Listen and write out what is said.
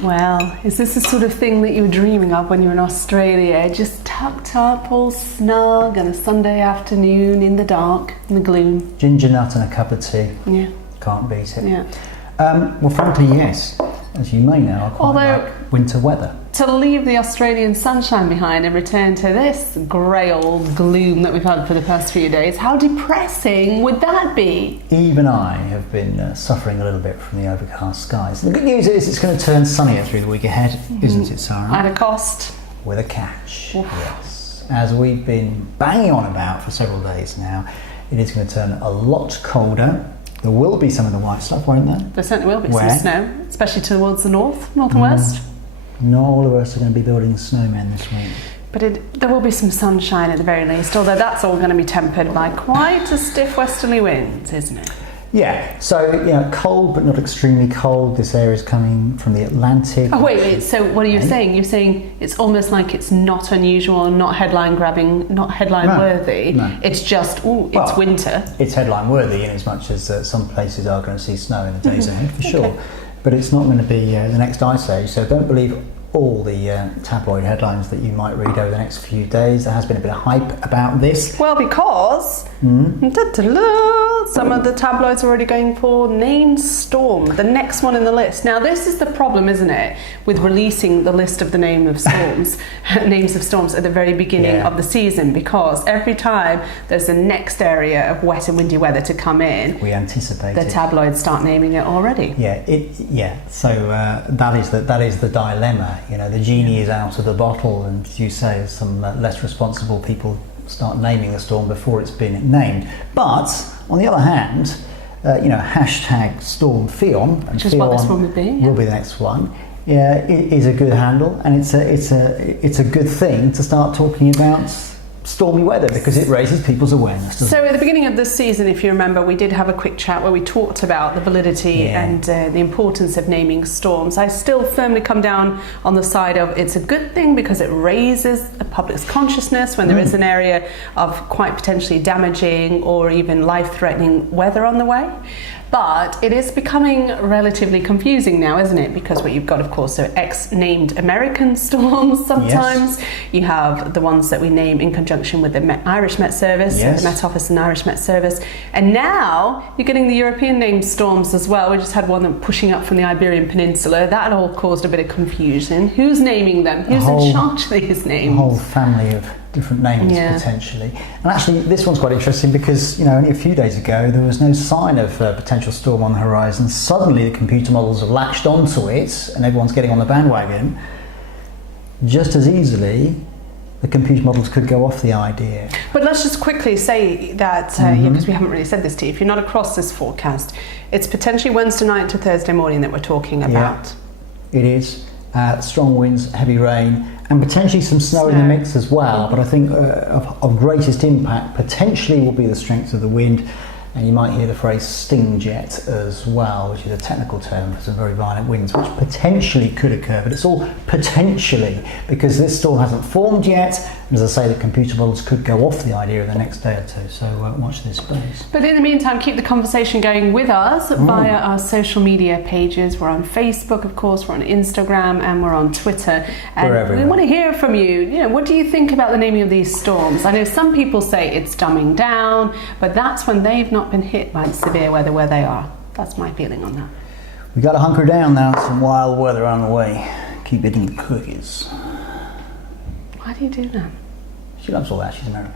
Well, is this the sort of thing that you were dreaming of when you were in Australia? Just tucked up, all snug, on a Sunday afternoon in the dark, in the gloom. Ginger nut and a cup of tea. Yeah. Can't beat it. Yeah. Well, frankly, yes. As you may know, I quite like winter weather. To leave the Australian sunshine behind and return to this grey old gloom that we've had for the past few days, how depressing would that be? Even I have been suffering a little bit from the overcast skies. The good news is it's going to turn sunnier through the week ahead, isn't it, Sara? At a cost. With a catch, yes. As we've been banging on about for several days now, it is going to turn a lot colder. There will be some of the white stuff, won't there? There certainly will be some snow, especially towards the north and west. Not all of us are going to be building snowmen this week. But there will be some sunshine at the very least, although that's all going to be tempered by quite a stiff westerly wind, isn't it? Yeah, so cold but not extremely cold. This area is coming from the Atlantic. Oh wait, so what are you saying? You're saying it's almost like it's not unusual, not headline grabbing, not headline worthy. No. It's just, it's winter. It's headline worthy in as much as some places are going to see snow in the days ahead, for sure. But it's not going to be the next ice age, so don't believe all the tabloid headlines that you might read over the next few days. There has been a bit of hype about this. Well, because some of the tabloids are already going for named storm, the next one in the list. Now, this is the problem, isn't it, with releasing the list of the names of storms at the very beginning of the season, because every time there's the next area of wet and windy weather to come in, we anticipate the tabloids start naming it already. So that is the dilemma. The genie is out of the bottle, and as you say, some less responsible people start naming the storm before it's been named. But on the other hand, hashtag Storm Fion, which is what this one would be. Will be the next one. Yeah, it is a good handle, and it's a good thing to start talking about stormy weather, because it raises people's awareness. So at the beginning of this season, if you remember, we did have a quick chat where we talked about the validity and the importance of naming storms. I still firmly come down on the side of it's a good thing because it raises the public's consciousness when there is an area of quite potentially damaging or even life-threatening weather on the way. But it is becoming relatively confusing now, isn't it? Because what you've got, of course, are ex-named American storms sometimes. Yes. You have the ones that we name in conjunction with the Irish Met Service, the Met Office and Irish Met Service. And now you're getting the European named storms as well. We just had one that pushing up from the Iberian Peninsula. That all caused a bit of confusion. Who's naming them? Who's in charge of these names? A whole family of different names potentially. And actually this one's quite interesting because only a few days ago there was no sign of a potential storm on the horizon. Suddenly the computer models have latched onto it and everyone's getting on the bandwagon. Just as easily the computer models could go off the idea. But let's just quickly say that, because we haven't really said this to you, if you're not across this forecast, it's potentially Wednesday night to Thursday morning that we're talking about. Yeah, it is. Strong winds, heavy rain, and potentially some snow in the mix as well. But I think of greatest impact potentially will be the strength of the wind. And you might hear the phrase sting jet as well, which is a technical term for some very violent winds, which potentially could occur, but it's all potentially because this storm hasn't formed yet. And as I say, the computer models could go off the idea in the next day or two, so watch this space. But in the meantime, keep the conversation going with us via our social media pages. We're on Facebook, of course, we're on Instagram, and we're on Twitter. And we want to hear from you. What do you think about the naming of these storms? I know some people say it's dumbing down, but that's when they've not been hit by the severe weather where they are. That's my feeling on that. We got to hunker down now. Some wild weather on the way. Keep eating cookies. Why do you do that? She loves all that. She's American.